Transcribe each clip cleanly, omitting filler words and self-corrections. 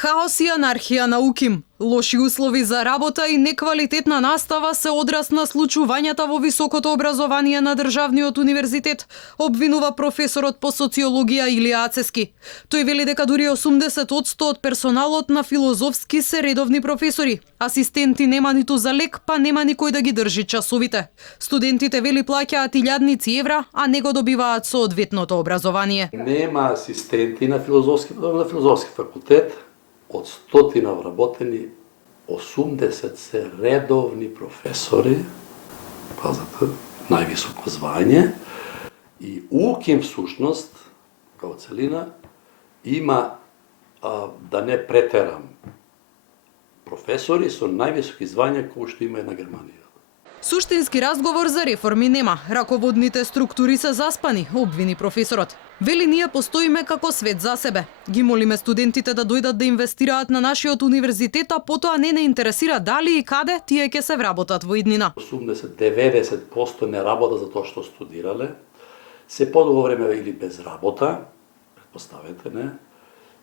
Хаос и анархија на УКИМ, лоши услови за работа и неквалитетна настава се одраз на случувањата во високото образование на државниот универзитет, обвинува професорот по социологија Илија Ацески. Тој вели дека дури 80% од персоналот на филозофски се редовни професори. Асистенти нема ниту за лек, па нема никој да ги држи часовите. Студентите вели плаќаат илјадници евра, а не го добиваат соодветното образование. Нема асистенти на филозофски факултет. Од 100 вработени, 80 се редовни професори, пазете, највисоко звање, и УКИМ всушност, као целина, има, да не претерам, професори со највисоки звања кои што има една Германија. Суштински разговор за реформи нема. Раководните структури се заспани, обвини професорот. Вели ние постоиме како свет за себе. Ги молиме студентите да дојдат да инвестираат на нашиот универзитет, а потоа не интересира дали и каде тие ќе се вработат во иднина. 80-90% не работа за тоа што студирале. Се подолго време или без работа, предпоставете, не?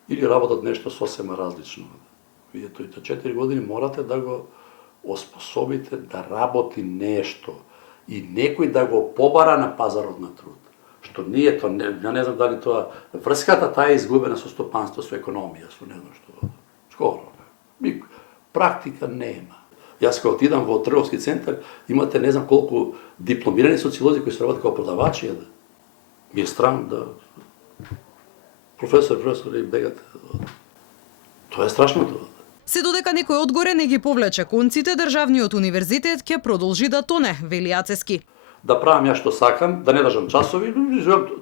Или работат нешто сосема различно. Вие тоите 4 години морате да го оспособите да работи нешто и некој да го побара на пазарот на труд. Што ние тоа, ја не знам дали тоа, врската таа е изгубена со стопанство, со економија, со не знам што. Скоро. Практика нема. Јас кога отидам во трговски центар, имате не знам колку дипломирани социолози кои се работат како продавачи. Ми е странно да професори бегат. Тоа е страшно тоа. Се додека некој одгоре не ги повлече конците, државниот универзитет ќе продолжи да тоне, вели Ацески. Да правам ја што сакам, да не држам часови,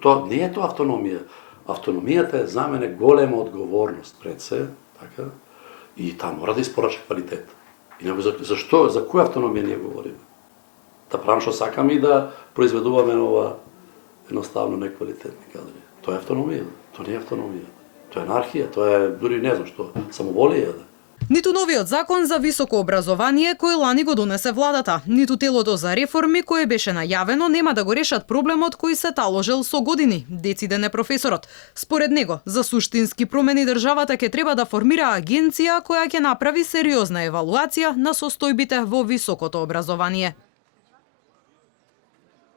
тоа не е тоа автономија. Автономијата е за мене голема одговорност пред се, така? И таа мора да испорача квалитет. Инаку зашто, за која автономија ние говориме? Да правам што сакам и да произведуваме ова едноставно неквалитетни кадри. Тоа е автономија, тоа не е автономија. Тоа е анархија, тоа е дури не знам што, самоволија. Ниту новиот закон за високо образование кој лани го донесе владата, ниту телото за реформи кое беше најавено нема да го решат проблемот кој се таложел со години, дециден е професорот. Според него, за суштински промени државата ќе треба да формира агенција која ќе направи сериозна евалуација на состојбите во високото образование.